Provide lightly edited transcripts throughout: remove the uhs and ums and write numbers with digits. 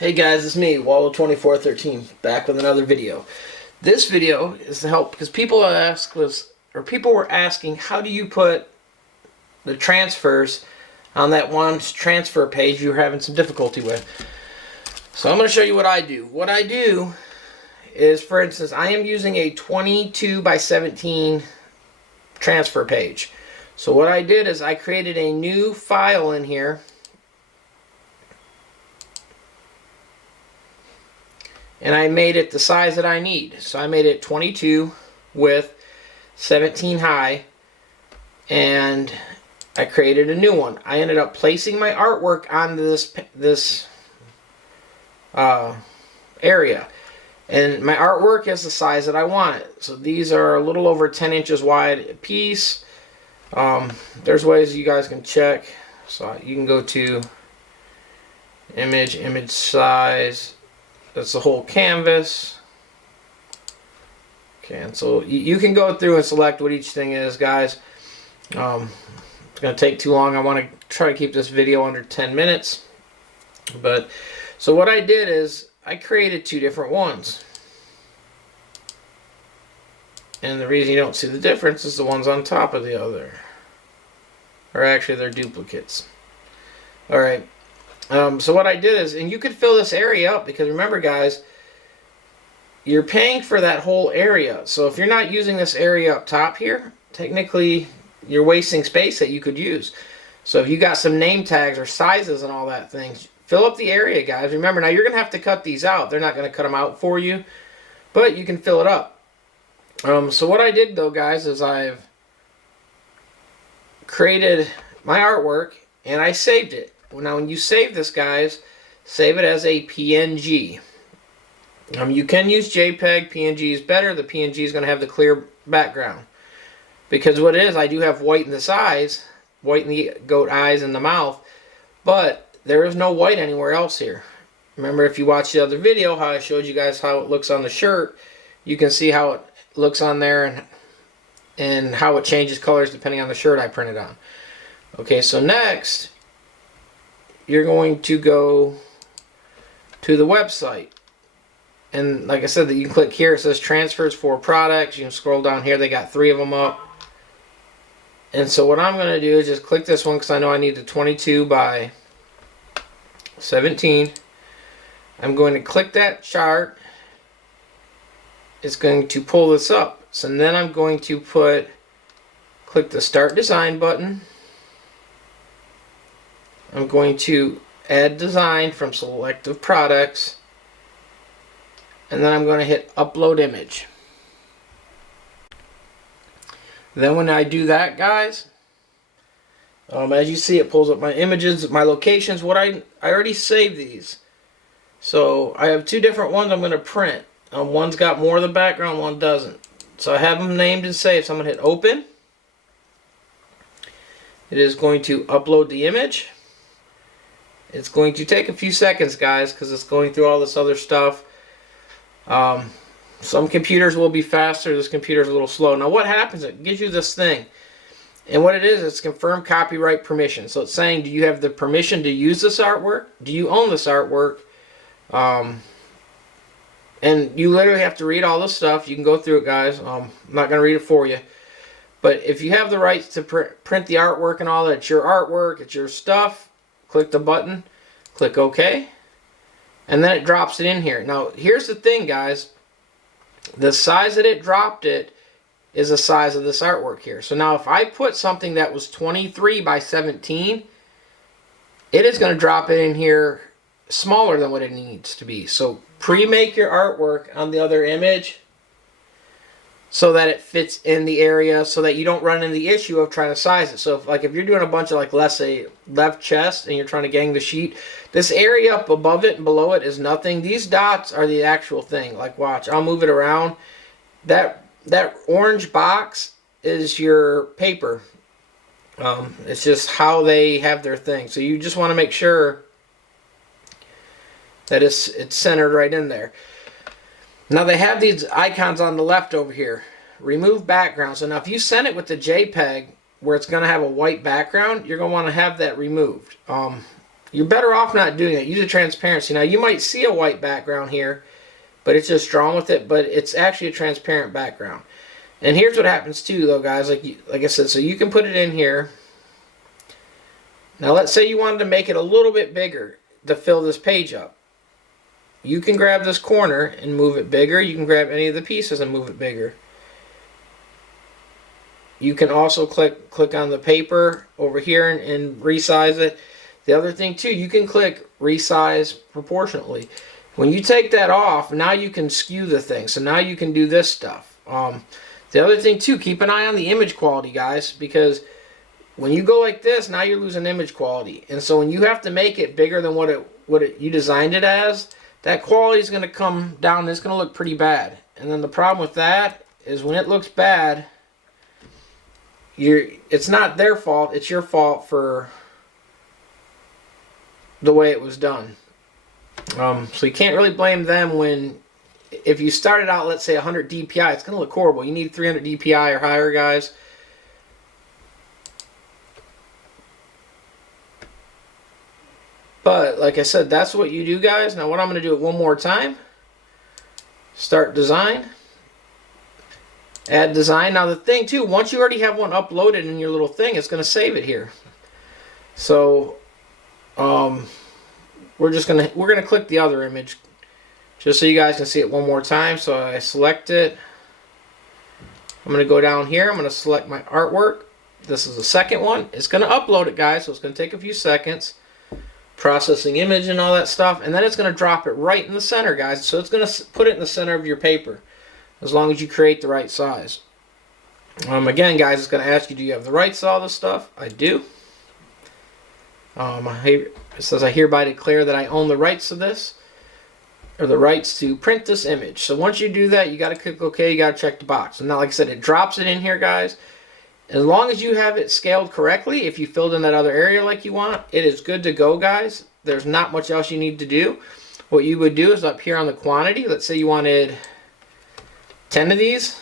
Hey guys, it's me, ROLLO2413, back with another video. This video is to help because people were asking, how do you put the transfers on that one transfer page you were having some difficulty with? So I'm going to show you what I do. What I do is, for instance, I am using a 22 by 17 transfer page. So what I did is I created a new file in here. And I made it the size that I need. So I made it 22 width, 17 high, and I created a new one. I ended up placing my artwork on this area. And my artwork is the size that I want it. So these are a little over 10 inches wide a piece. There's ways you guys can check. So you can go to image size. That's the whole canvas. Okay, and so you can go through and select what each thing is, guys. It's going to take too long. I want to try to keep this video under 10 minutes. But so what I did is I created two different ones. And the reason you don't see the difference is the one's on top of the other. Or actually, they're duplicates. Alright. So what I did is, and you could fill this area up, because remember guys, you're paying for that whole area. So if you're not using this area up top here, technically you're wasting space that you could use. So if you got some name tags or sizes and all that things, fill up the area, guys. Remember, now you're going to have to cut these out. They're not going to cut them out for you, but you can fill it up. So what I did though, guys, is I've created my artwork and I saved it. Now when you save this, guys, save it as a PNG. You can use JPEG. PNG is better. The PNG is going to have the clear background. Because what it is, I do have white in the eyes, white in the goat eyes and the mouth, but there is no white anywhere else here. Remember, if you watched the other video, how I showed you guys how it looks on the shirt, you can see how it looks on there and how it changes colors depending on the shirt I printed on. Okay, so next, you're going to go to the website. And like I said, that you can click here. It says transfers for products. You can scroll down here. They got 3 of them up. And so what I'm going to do is just click this one because I know I need the 22 by 17. I'm going to click that chart. It's going to pull this up. So then I'm going to click the Start Design button. I'm going to add design from selective products, and then I'm going to hit upload image. Then when I do that, guys, as you see, it pulls up my images, my locations. I already saved these, so I have 2 different ones I'm going to print. One's got more of the background, one doesn't. So I have them named and saved. So I'm going to hit open. It is going to upload the image. It's going to take a few seconds, guys, because it's going through all this other stuff. Some computers will be faster. This computer is a little slow. Now what happens, it gives you this thing. And what it is, it's confirm copyright permission. So it's saying, do you have the permission to use this artwork? Do you own this artwork? And you literally have to read all this stuff. You can go through it, guys. I'm not going to read it for you. But if you have the rights to print the artwork and all that, it's your artwork, it's your stuff. Click the button, click OK, and then it drops it in here. Now, here's the thing, guys. The size that it dropped it is the size of this artwork here. So now if I put something that was 23 by 17, it is going to drop it in here smaller than what it needs to be. So pre-make your artwork on the other image so that it fits in the area, so that you don't run into the issue of trying to size it. So if you're doing a bunch of, like, let's say left chest and you're trying to gang the sheet, this area up above it and below it is nothing. These dots are the actual thing. Like, watch, I'll move it around. That orange box is your paper. It's just how they have their thing. So you just want to make sure that it's centered right in there. Now they have these icons on the left over here. Remove background. So now if you send it with the JPEG where it's going to have a white background, you're going to want to have that removed. you're better off not doing it. Use a transparency. Now you might see a white background here, but it's just drawn with it, but it's actually a transparent background. And here's what happens too though, guys, like I said, so you can put it in here. Now let's say you wanted to make it a little bit bigger to fill this page up. You can grab this corner and move it bigger. You can grab any of the pieces and move it bigger. You can also click on the paper over here and resize it. The other thing too, you can click resize proportionately. When you take that off, now you can skew the thing. So now you can do this stuff. The other thing too, keep an eye on the image quality, guys, because when you go like this, now you're losing image quality. And so when you have to make it bigger than you designed it as, that quality is going to come down and it's going to look pretty bad. And then the problem with that is when it looks bad, it's not their fault, it's your fault for the way it was done. So you can't really blame them when, if you started out, let's say 100 DPI, it's going to look horrible. You need 300 DPI or higher, guys. But like I said, that's what you do, guys. Now what I'm going to do it one more time. Start design. Add design. Now the thing too, once you already have one uploaded in your little thing, it's going to save it here. So we're gonna click the other image just so you guys can see it one more time. So I select it. I'm going to go down here. I'm going to select my artwork. This is the second one. It's going to upload it, guys, so it's going to take a few seconds. Processing image and all that stuff, and then it's going to drop it right in the center, guys. So it's going to put it in the center of your paper as long as you create the right size. Again, guys, it's going to ask you, do you have the rights to all this stuff? I do. It says I hereby declare that I own the rights to this, or the rights to print this image. So once you do that, you got to click OK. You got to check the box. And now, like I said, it drops it in here, guys. As long as you have it scaled correctly, if you filled in that other area like you want, it is good to go, guys. There's not much else you need to do. What you would do is up here on the quantity, let's say you wanted 10 of these.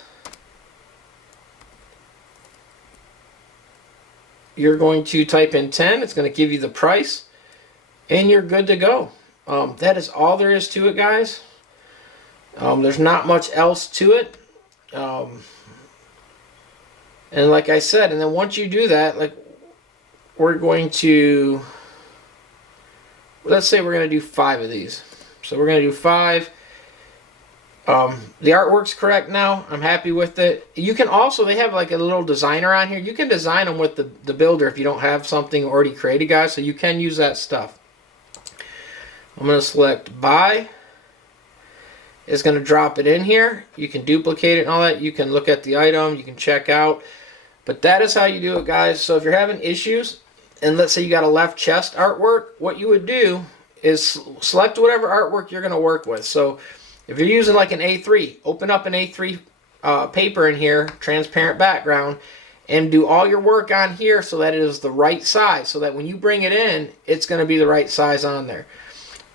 You're going to type in 10. It's going to give you the price, and you're good to go. That is all there is to it, guys. There's not much else to it. And like I said, and then once you do that, like we're going to, let's say we're going to do 5 of these. So we're going to do 5. The artwork's correct now. I'm happy with it. You can also, they have like a little designer on here. You can design them with the builder if you don't have something already created, guys. So you can use that stuff. I'm going to select buy. It's going to drop it in here. You can duplicate it and all that. You can look at the item. You can check out. But that is how you do it, guys. So if you're having issues, and let's say you got a left chest artwork, what you would do is select whatever artwork you're going to work with. So if you're using like an A3, open up an A3 paper in here, transparent background, and do all your work on here so that it is the right size. So that when you bring it in, it's going to be the right size on there.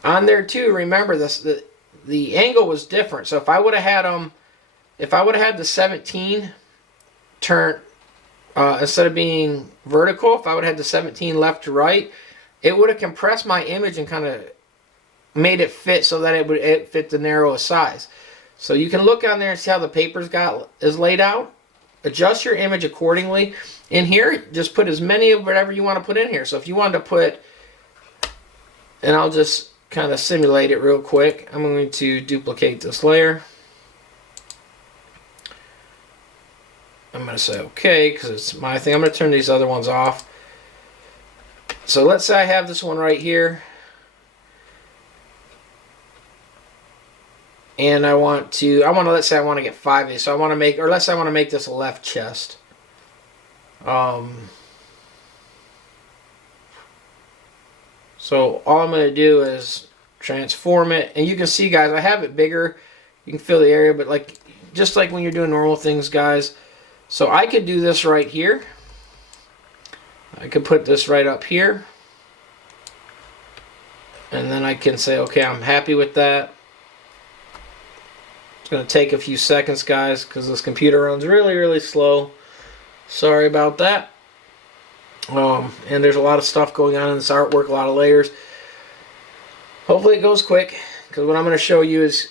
On there too, remember this. The angle was different. So if I would have had the 17 turn instead of being vertical, if I would have had the 17 left to right, it would have compressed my image and kind of made it fit so that it fit the narrowest size. So you can look on there and see how the paper's is laid out. Adjust your image accordingly. In here, just put as many of whatever you want to put in here. So if you wanted to put, and I'll just kind of simulate it real quick. I'm going to duplicate this layer. I'm going to say okay because it's my thing. I'm going to turn these other ones off. So let's say I have this one right here. And let's say I want to get 5 of these. So I want to make, or let's say I want to make this a left chest. So all I'm going to do is transform it. And you can see, guys, I have it bigger. You can fill the area, but just like when you're doing normal things, guys. So I could do this right here. I could put this right up here. And then I can say, okay, I'm happy with that. It's going to take a few seconds, guys, because this computer runs really, really slow. Sorry about that. And there's a lot of stuff going on in this artwork, a lot of layers. Hopefully it goes quick, because what I'm going to show you is,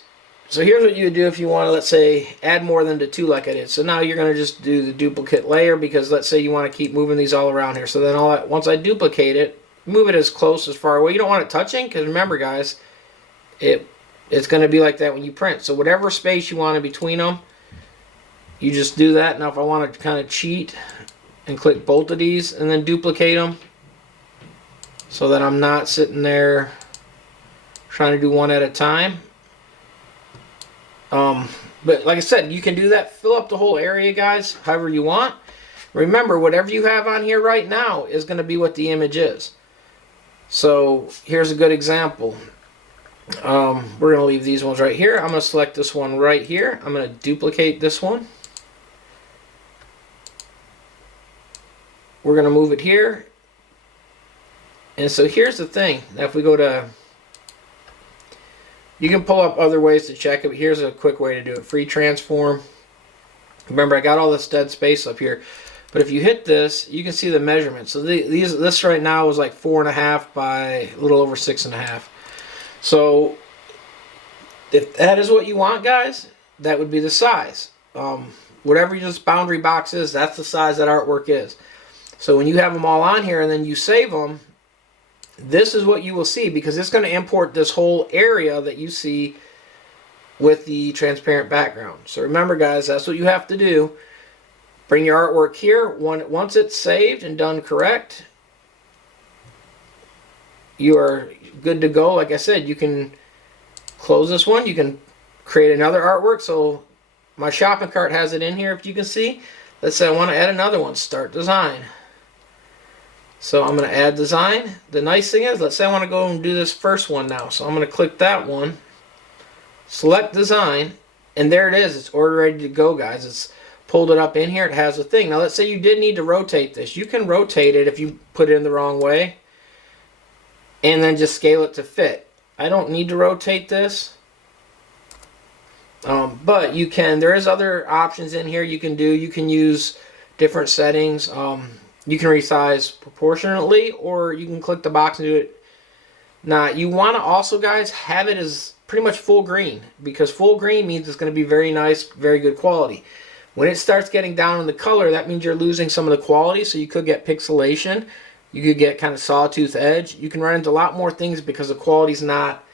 so here's what you would do if you want to, let's say, add more than the 2 like I did. So now you're going to just do the duplicate layer, because let's say you want to keep moving these all around here. So then once I duplicate it, move it as close as far away. You don't want it touching, because remember guys, it's going to be like that when you print. So whatever space you want in between them, you just do that. Now if I want to kind of cheat and click both of these and then duplicate them, so that I'm not sitting there trying to do one at a time. But like I said, you can do that, fill up the whole area guys, however you want. Remember, whatever you have on here right now is going to be what the image is. So here's a good example. We're going to leave these ones right here. I'm going to select this one right here. I'm going to duplicate this one. We're going to move it here. And so here's the thing. Now if we go to, you can pull up other ways to check it, but here's a quick way to do it. Free transform. Remember, I got all this dead space up here. But if you hit this, you can see the measurement. So this right now is like 4.5 by a little over 6.5. So if that is what you want, guys, that would be the size. Whatever your boundary box is, that's the size that artwork is. So when you have them all on here and then you save them, this is what you will see, because it's going to import this whole area that you see with the transparent background. So remember guys, that's what you have to do. Bring your artwork here. Once it's saved and done correct, you are good to go. Like I said, you can close this one. You can create another artwork. So my shopping cart has it in here, if you can see. Let's say I want to add another one. Start design. So I'm going to add design. The nice thing is, let's say I want to go and do this first one now. So I'm going to click that one, select design, and there it is. It's already ready to go, guys. It's pulled it up in here. It has a thing. Now let's say you did need to rotate this. You can rotate it if you put it in the wrong way, and then just scale it to fit. I don't need to rotate this, but you can. There is other options in here you can do. You can use different settings. You can resize proportionately, or you can click the box and do it. Now you want to also, guys, have it as pretty much full green, because full green means it's going to be very nice, very good quality. When it starts getting down in the color, that means you're losing some of the quality, so you could get pixelation. You could get kind of sawtooth edge. You can run into a lot more things because the quality's not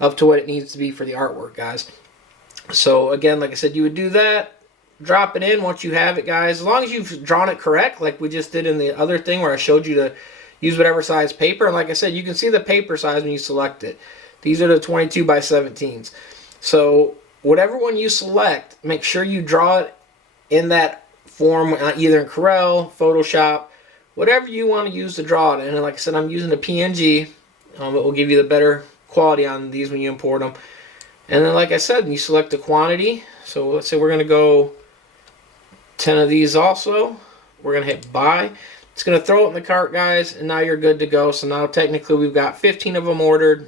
up to what it needs to be for the artwork, guys. So again, like I said, you would do that. Drop it in once you have it, guys. As long as you've drawn it correct, like we just did in the other thing where I showed you to use whatever size paper. And like I said, you can see the paper size when you select it. These are the 22 by 17s. So whatever one you select, make sure you draw it in that form, either in Corel, Photoshop, whatever you want to use to draw it in. And like I said, I'm using a PNG. It will give you the better quality on these when you import them. And then like I said, you select the quantity. So let's say we're going to go 10 of these also. We're going to hit buy. It's going to throw it in the cart, guys, and now you're good to go. So now technically we've got 15 of them ordered.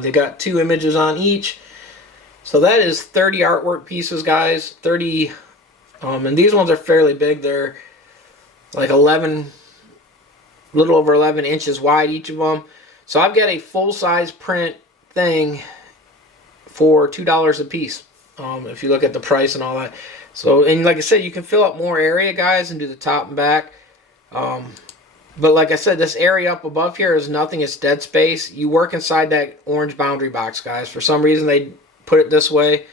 They got 2 images on each. So that is 30 artwork pieces, guys. 30, and these ones are fairly big. They're like 11, a little over 11 inches wide, each of them. So I've got a full-size print thing for $2 a piece. If you look at the price and all that. So, and like I said, you can fill up more area, guys, and do the top and back. But like I said, this area up above here is nothing. It's dead space. You work inside that orange boundary box, guys. For some reason, they put it this way.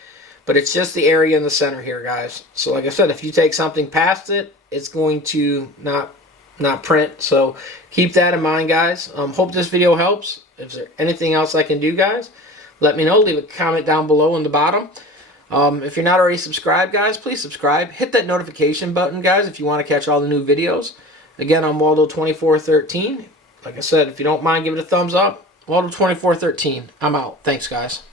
But it's just the area in the center here, guys. So like I said, if you take something past it, it's going to not print. So keep that in mind, guys. Hope this video helps. If there's anything else I can do, guys, let me know. Leave a comment down below in the bottom. If you're not already subscribed, guys, please subscribe. Hit that notification button, guys, if you want to catch all the new videos. Again, I'm Waldo2413. Like I said, if you don't mind, give it a thumbs up. Waldo2413. I'm out. Thanks, guys.